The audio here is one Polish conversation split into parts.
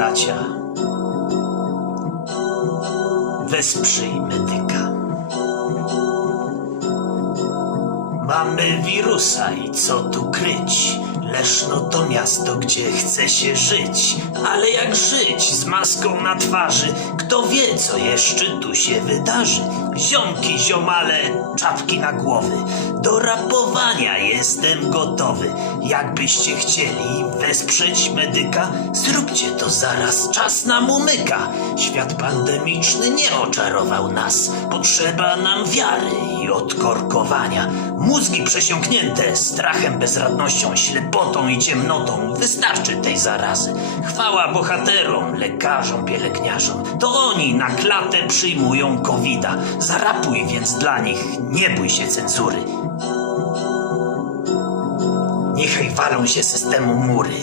bracia. Wesprzyj medyka. Mamy wirusa i co tu kryć? Leszno to miasto, gdzie chce się żyć. Ale jak żyć z maską na twarzy? Kto wie, co jeszcze tu się wydarzy? Ziomki, ziomale, czapki na głowy. Do rapowania jestem gotowy. Jakbyście chcieli wesprzeć medyka, zróbcie to zaraz. Czas nam umyka. Świat pandemiczny nie oczarował nas. Potrzeba nam wiary i odkorkowania. Mózgi przesiąknięte strachem, bezradnością, ślepotą i ciemnotą. Wystarczy tej zarazy. Chwała bohaterom, lekarzom, pielęgniarzom. To oni na klatę przyjmują covida. Zarapuj więc dla nich, nie bój się cenzury. Niechaj walą się systemu mury.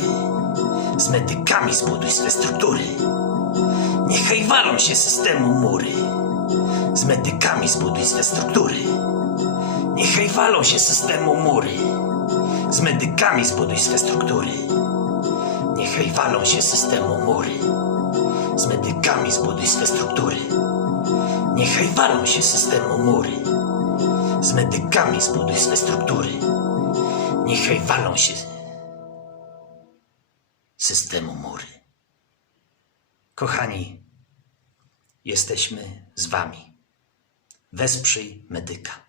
Z medykami zbuduj swe struktury. Niechaj walą się systemu mury. Z medykami zbuduj swe struktury. Niechaj walą się systemu mury. Z medykami zbuduj swe struktury. Niechaj walą się systemu mury. Z medykami zbuduj swe struktury. Niechaj walą się systemu mury. Z medykami zbuduj swe struktury. Niechaj walą się systemu mury. Kochani, jesteśmy z wami. Wesprzyj medyka.